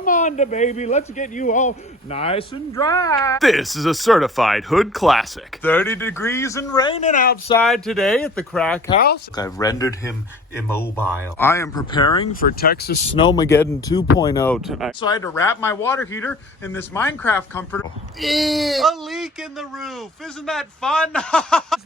Come on, baby, let's get you all nice and dry. This is a certified hood classic. 30 degrees and raining outside today at the crack house. I've rendered him immobile. I am preparing for Texas Snowmageddon 2.0 tonight. So I had to wrap my water heater in this Minecraft comforter. A leak in the roof. Isn't that fun?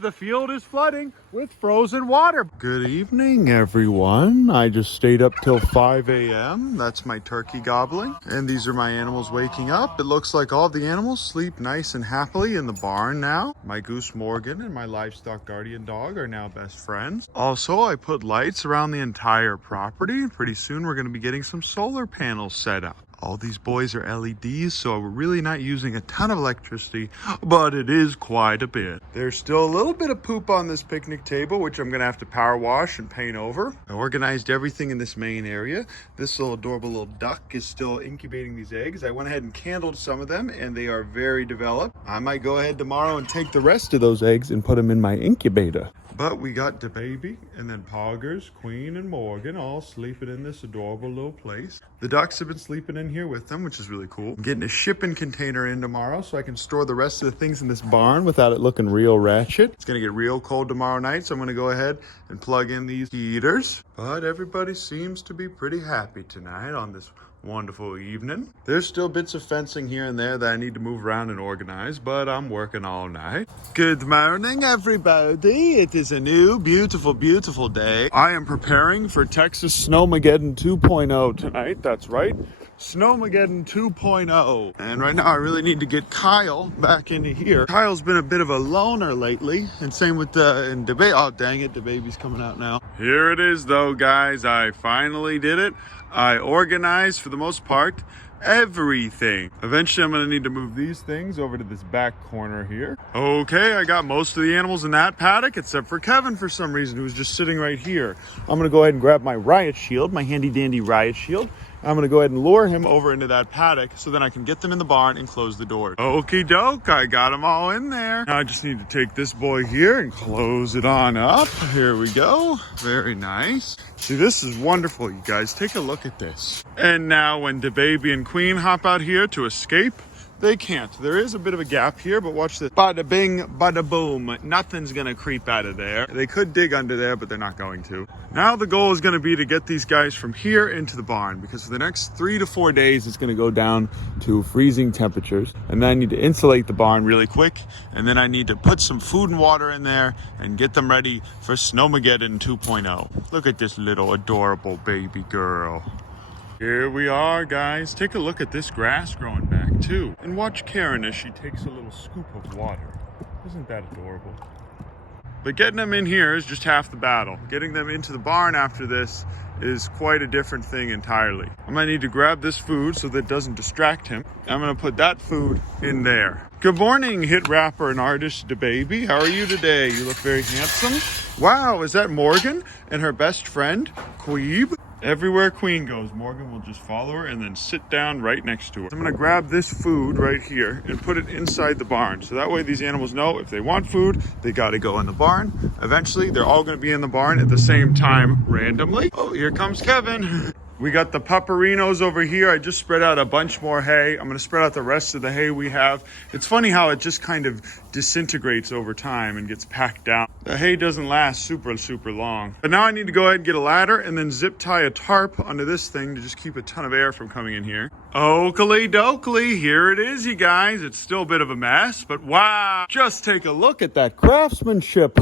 The field is flooding with frozen water. Good evening, everyone. I just stayed up till 5 a.m. That's my turkey gobbling. And these are my animals waking up. It looks like all the animals sleep nice and happily in the barn now. My goose Morgan and my livestock guardian dog are now best friends. Also, I put lights around the entire property. Pretty soon we're going to be getting some solar panels set up. All these boys are LEDs, so we're really not using a ton of electricity, but it is quite a bit. There's still a little bit of poop on this picnic table, which I'm gonna have to power wash and paint over. I organized everything in this main area. This little adorable little duck is still incubating these eggs. I went ahead and candled some of them, and they are very developed. I might go ahead tomorrow and take the rest of those eggs and put them in my incubator. But we got the baby, and then Poggers, Queen, and Morgan all sleeping in this adorable little place. The ducks have been sleeping in here with them, which is really cool. I'm getting a shipping container in tomorrow so I can store the rest of the things in this barn without it looking real ratchet. It's gonna get real cold tomorrow night, so I'm gonna go ahead and plug in these heaters. But everybody seems to be pretty happy tonight on this wonderful evening. There's still bits of fencing here and there that I need to move around and organize, but I'm working all night. Good morning, everybody. It is a new, beautiful, beautiful day. I am preparing for Texas Snowmageddon 2.0 tonight. That's right. Snowmageddon 2.0. And right now I really need to get Kyle back into here. Kyle's been a bit of a loner lately, and same with the debate. Oh, dang it, the baby's coming out now. Here it is though, guys. I finally did it. I organized, for the most part, everything. Eventually I'm gonna need to move these things over to this back corner here. Okay, I got most of the animals in that paddock except for Kevin for some reason, who's just sitting right here. I'm gonna go ahead and grab my riot shield, my handy dandy riot shield. I'm gonna go ahead and lure him over into that paddock so then I can get them in the barn and close the door. Okie doke, I got them all in there. Now I just need to take this boy here and close it on up. Here we go, very nice. See, this is wonderful, you guys. Take a look at this. And now when the baby and Queen hop out here to escape, they can't. There is a bit of a gap here, but watch this. Bada bing, bada boom. Nothing's gonna creep out of there. They could dig under there, but they're not going to. Now the goal is gonna be to get these guys from here into the barn, because for the next 3 to 4 days, it's gonna go down to freezing temperatures. And then I need to insulate the barn really quick. And then I need to put some food and water in there and get them ready for Snowmageddon 2.0. Look at this little adorable baby girl. Here we are, guys. Take a look at this grass growing back too. And watch Karen as she takes a little scoop of water. Isn't that adorable? But getting them in here is just half the battle. Getting them into the barn after this is quite a different thing entirely. I'm gonna need to grab this food so that it doesn't distract him. I'm gonna put that food in there. Good morning, hit rapper and artist DaBaby. How are you today? You look very handsome. Wow, is that Morgan and her best friend, Queeb? Everywhere Queen goes, Morgan will just follow her and then sit down right next to her. I'm gonna grab this food right here and put it inside the barn. So that way these animals know if they want food, they gotta go in the barn. Eventually, they're all gonna be in the barn at the same time randomly. Oh, here comes Kevin. We got the pupperinos over here. I just spread out a bunch more hay. I'm gonna spread out the rest of the hay we have. It's funny how it just kind of disintegrates over time and gets packed down. The hay doesn't last super long. But now I need to go ahead and get a ladder and then zip tie a tarp onto this thing to just keep a ton of air from coming in here. Oakley dokley, here it is, you guys. It's still a bit of a mess, but wow. Just take a look at that craftsmanship.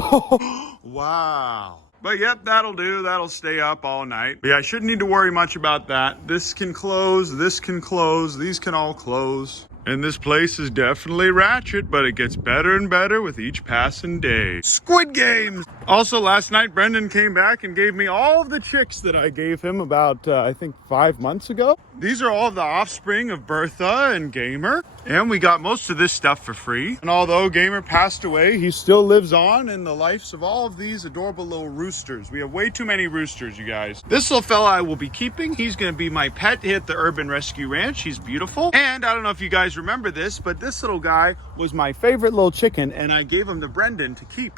Wow. But yep, that'll do. That'll stay up all night. But yeah, I shouldn't need to worry much about that. This can close, this can close, these can all close. And this place is definitely ratchet, but it gets better and better with each passing day. Squid Games! Also, last night, Brendan came back and gave me all of the chicks that I gave him about, I think, 5 months ago. These are all the offspring of Bertha and Gamer. And we got most of this stuff for free. And although Gamer passed away, he still lives on in the lives of all of these adorable little roosters. We have way too many roosters, you guys. This little fella I will be keeping. He's gonna be my pet here at the Urban Rescue Ranch. He's beautiful. And I don't know if you guys remember this, but this little guy was my favorite little chicken, and I gave him to Brendan to keep.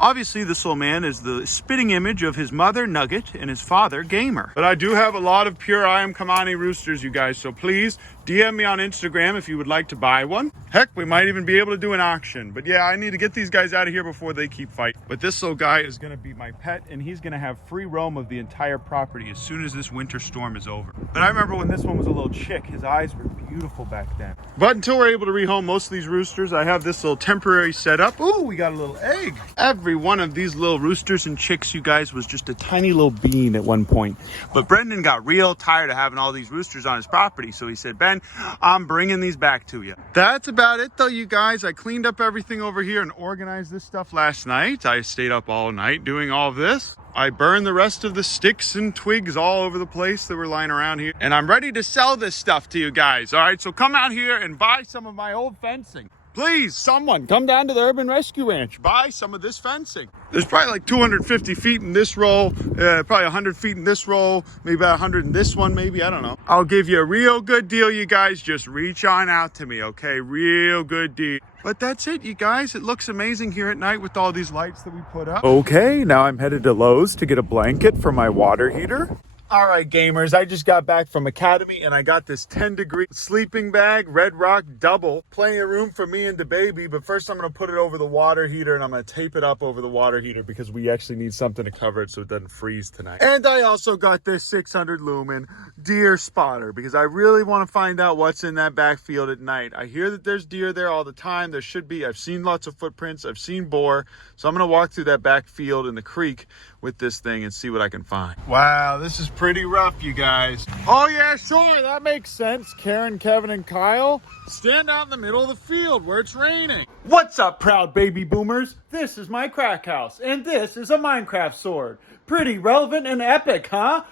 Obviously, this little man is the spitting image of his mother, Nugget, and his father, Gamer. But I do have a lot of pure Kamani roosters, you guys, so please DM me on Instagram if you would like to buy one. Heck, we might even be able to do an auction. But yeah, I need to get these guys out of here before they keep fighting. But this little guy is going to be my pet, and he's going to have free roam of the entire property as soon as this winter storm is over. But I remember when this one was a little chick, his eyes were beautiful back then. But until we're able to rehome most of these roosters, I have this little temporary setup. Ooh, we got a little egg. Every one of these little roosters and chicks, you guys, was just a tiny little bean at one point. But Brendan got real tired of having all these roosters on his property, so he said, Ben, I'm bringing these back to you. That's about it though, you guys. I cleaned up everything over here and organized this stuff last night. I stayed up all night doing all of this. I burned the rest of the sticks and twigs all over the place that were lying around here. And I'm ready to sell this stuff to you guys. All right, so come out here and buy some of my old fencing. Please, someone, come down to the Urban Rescue Ranch. Buy some of this fencing. There's probably like 250 feet in this row, probably 100 feet in this row, maybe about 100 in this one, maybe, I don't know. I'll give you a real good deal, you guys. Just reach on out to me, okay? Real good deal. But that's it, you guys. It looks amazing here at night with all these lights that we put up. Okay, now I'm headed to Lowe's to get a blanket for my water heater. All right, gamers, I just got back from Academy and I got this 10-degree sleeping bag, Red Rock double. Plenty of room for me and the baby, but first I'm gonna put it over the water heater and I'm gonna tape it up over the water heater because we actually need something to cover it so it doesn't freeze tonight. And I also got this 600 lumen deer spotter because I really wanna find out what's in that backfield at night. I hear that there's deer there all the time. There should be. I've seen lots of footprints. I've seen boar. So I'm gonna walk through that backfield in the creek with this thing and see what I can find. Wow, this is pretty rough, you guys. Oh yeah, sure, that makes sense. Karen, Kevin, and Kyle, stand out in the middle of the field where it's raining. What's up, proud baby boomers? This is my crack house, and this is a Minecraft sword. Pretty relevant and epic, huh?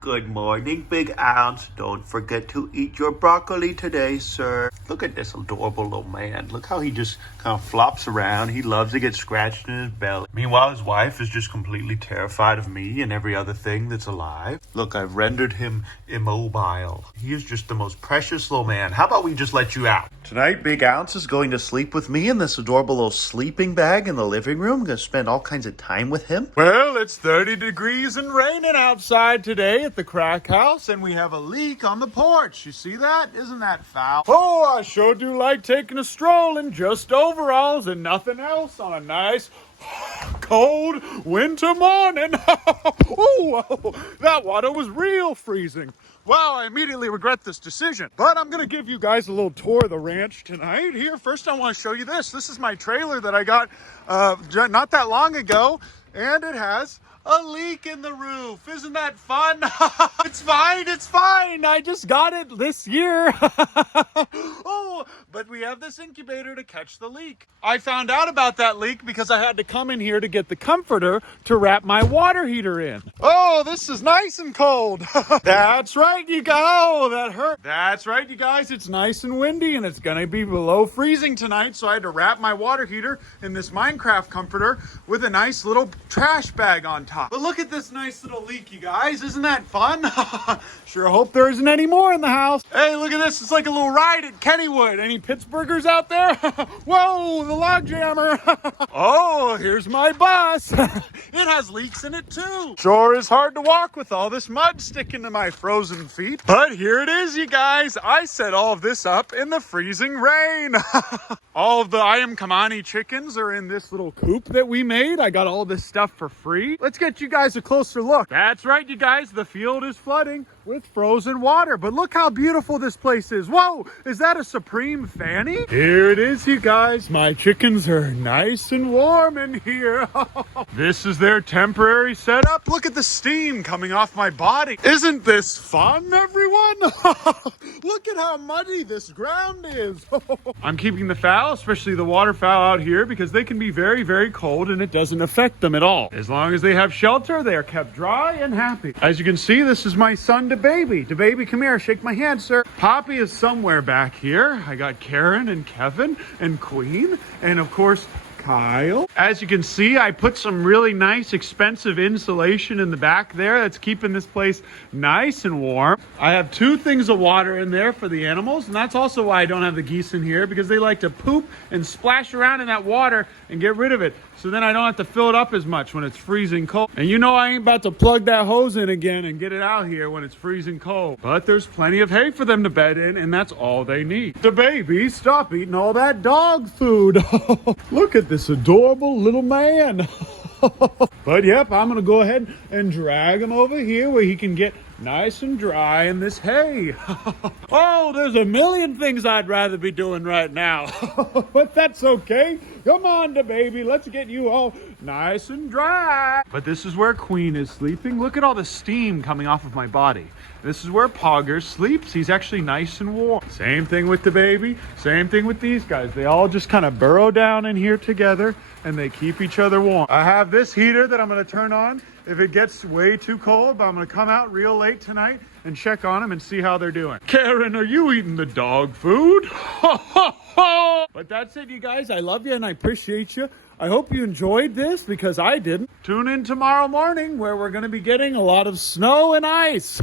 Good morning, Big Ounce. Don't forget to eat your broccoli today, sir. Look at this adorable little man. Look how he just kind of flops around. He loves to get scratched in his belly. Meanwhile, his wife is just completely terrified of me and every other thing that's alive. Look, I've rendered him immobile. He is just the most precious little man. How about we just let you out? Tonight, Big Ounce is going to sleep with me in this adorable little sleeping bag in the living room. I'm going to spend all kinds of time with him. Well, it's 30 degrees and raining outside today at the crack house, and we have a leak on the porch. You see that? Isn't that foul? Oh, I sure do like taking a stroll in just overalls and nothing else on a nice cold winter morning. Oh, that water was real freezing. Wow, I immediately regret this decision. But I'm going to give you guys a little tour of the ranch tonight. Here, first I want to show you this. This is my trailer that I got not that long ago, and it has a leak in the roof. Isn't that fun? It's fine, it's fine. I just got it this year. Oh, but we have this incubator to catch the leak. I found out about that leak because I had to come in here to get the comforter to wrap my water heater in. Oh, this is nice and cold. That's right, you guys. Oh, that hurt. That's right, you guys. It's nice and windy and it's gonna be below freezing tonight, so I had to wrap my water heater in this Minecraft comforter with a nice little trash bag on top. But look at this nice little leak, you guys. Isn't that fun? Sure hope there isn't any more in the house. Hey, look at this. It's like a little ride at Kennywood. Any Pittsburghers out there? Whoa, the log jammer. Oh, here's my bus. It has leaks in it too. Sure is hard to walk with all this mud sticking to my frozen feet. But here it is, you guys. I set all of this up in the freezing rain. All of the Kamani chickens are in this little coop that we made. I got all this stuff for free. Let's get you guys a closer look. That's right, you guys. The field is flooding with frozen water. But look how beautiful this place is. Whoa, is that a Supreme Fanny? Here it is, you guys. My chickens are nice and warm in here. This is their temporary setup. Look at the steam coming off my body. Isn't this fun, everyone? Look at how muddy this ground is. I'm keeping the fowl, especially the waterfowl out here, because they can be very, very cold and it doesn't affect them at all. As long as they have shelter, they are kept dry and happy. As you can see, this is my son, DeBaby. DeBaby, come here. Shake my hand, sir. Poppy is somewhere back here. I got Karen and Kevin and Queen. And of course, Kyle. As you can see, I put some really nice, expensive insulation in the back there that's keeping this place nice and warm. I have 2 things of water in there for the animals, and that's also why I don't have the geese in here, because they like to poop and splash around in that water and get rid of it. So then I don't have to fill it up as much when it's freezing cold. And you know I ain't about to plug that hose in again and get it out here when it's freezing cold. But there's plenty of hay for them to bed in, and that's all they need. The baby, stop eating all that dog food. Look at this adorable little man. But yep, I'm gonna go ahead and drag him over here where he can get nice and dry in this hay. Oh, there's a million things I'd rather be doing right now. But that's okay. Come on, the baby. Let's get you all nice and dry. But this is where Queen is sleeping. Look at all the steam coming off of my body. This is where Pogger sleeps. He's actually nice and warm. Same thing with the baby. Same thing with these guys. They all just kind of burrow down in here together and they keep each other warm. I have this heater that I'm going to turn on if it gets way too cold, but I'm going to come out real late tonight and check on them and see how they're doing. Karen, are you eating the dog food? But that's it, you guys. I love you and I appreciate you. I hope you enjoyed this because I didn't. Tune in tomorrow morning where we're going to be getting a lot of snow and ice.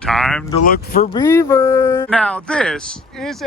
Time to look for beaver. Now this is